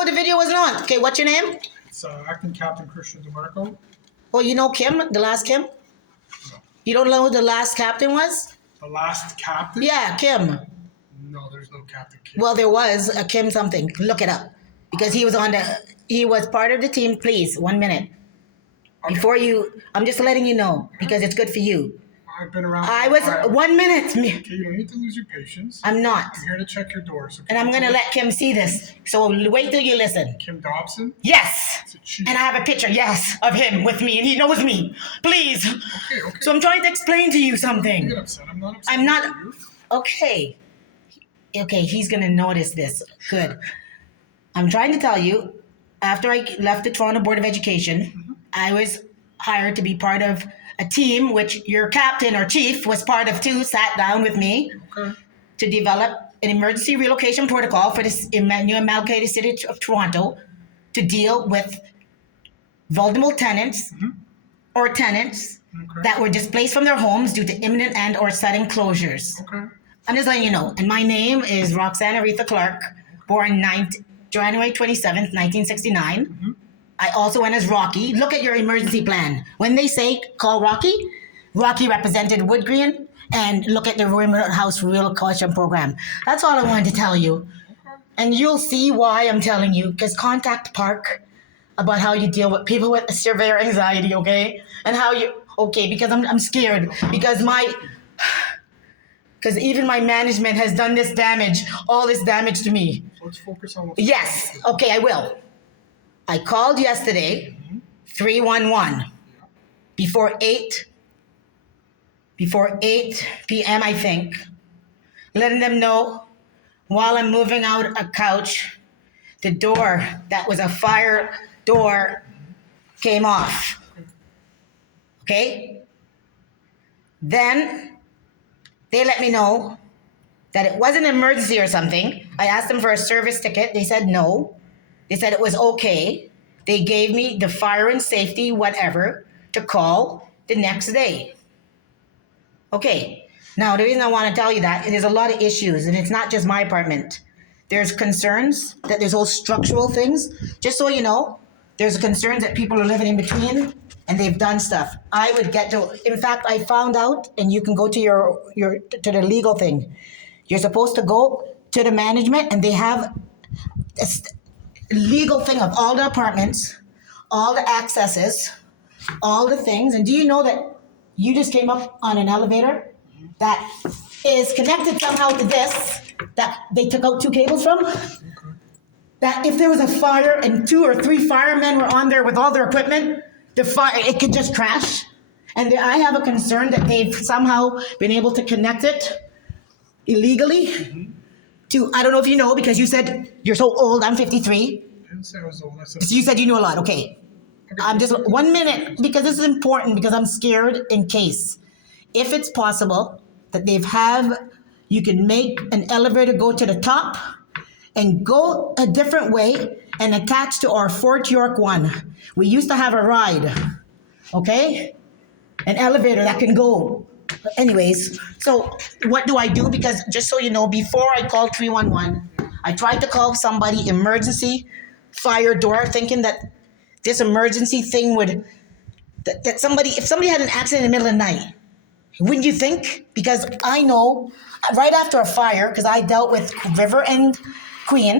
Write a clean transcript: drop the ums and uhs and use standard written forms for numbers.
Oh, the video wasn't on. Okay, what's your name? It's Acting Captain Christian DeMarco. Oh, you know Kim, the last Kim? No. You don't know who the last captain was? The last captain? Yeah, Kim. No, there's no Captain Kim. Well, there was a Kim something. Look it up. Because he was part of the team. Please, 1 minute. Okay. Before you, I'm just letting you know because it's good for you. I've been around. I was 1 minute. Okay, you don't need to lose your patience. I'm not. I'm here to check your door. So And I'm going to let Kim see this. So wait till you listen. Kim Dobson? Yes. It's a cheat. And I have a picture, yes, of him with me, and he knows me. Please. Okay. So I'm trying to explain to you something. Don't get upset. I'm not upset. I'm not. with you. Okay. Okay, he's going to notice this. Good. I'm trying to tell you, after I left the Toronto Board of Education, I was hired to be part of a team, which your captain or chief was part of too, sat down with me Okay. to develop an emergency relocation protocol for this new amalgamated city of Toronto to deal with vulnerable tenants or tenants Okay. that were displaced from their homes due to imminent and or sudden closures. Okay. I'm just letting you know. And my name is Roxanne Aretha Clark, born January 27th, 1969. I also went as Rocky. Look at your emergency plan. When they say call Rocky, Rocky represented Wood Green, and look at the Remote House Relocation Program. That's all I wanted to tell you. And you'll see why I'm telling you, because contact Park about how you deal with people with severe anxiety, okay? And how you, okay, because I'm scared, because even my management has done this damage, all this damage to me. So let's focus on what's Yes, okay, I will. I called yesterday, 311, before 8 p.m., I think, letting them know while I'm moving out a couch, the door that was a fire door came off. Okay? Then they let me know that it wasn't an emergency or something. I asked them for a service ticket. They said no. They said it was okay. They gave me the fire and safety, whatever, to call the next day. Okay. Now, the reason I want to tell you that, there's a lot of issues, and it's not just my apartment. There's concerns that there's whole structural things. Just so you know, there's concerns that people are living in between, and they've done stuff. I would get to, in fact, I found out, and you can go to to the legal thing. You're supposed to go to the management, and they have this legal thing of all the apartments, all the accesses, all the things. And do you know that you just came up on an elevator that is connected somehow to this, that they took out 2 cables from? That if there was a fire and 2 or 3 firemen were on there with all their equipment, the fire, it could just crash. And I have a concern that they've somehow been able to connect it illegally to, I don't know if you know, because you said you're so old, I'm 53. I didn't say I was old. I said So you said you knew a lot, okay. I'm just, 1 minute, because this is important, because I'm scared in case. If it's possible that you can make an elevator go to the top and go a different way and attach to our Fort York one. We used to have a ride, okay? An elevator that can go. Anyways, so what do I do? Because just so you know, before I called 311, I tried to call somebody emergency fire door, thinking that this emergency thing would, that if somebody had an accident in the middle of the night, wouldn't you think? Because I know right after a fire, because I dealt with River and Queen,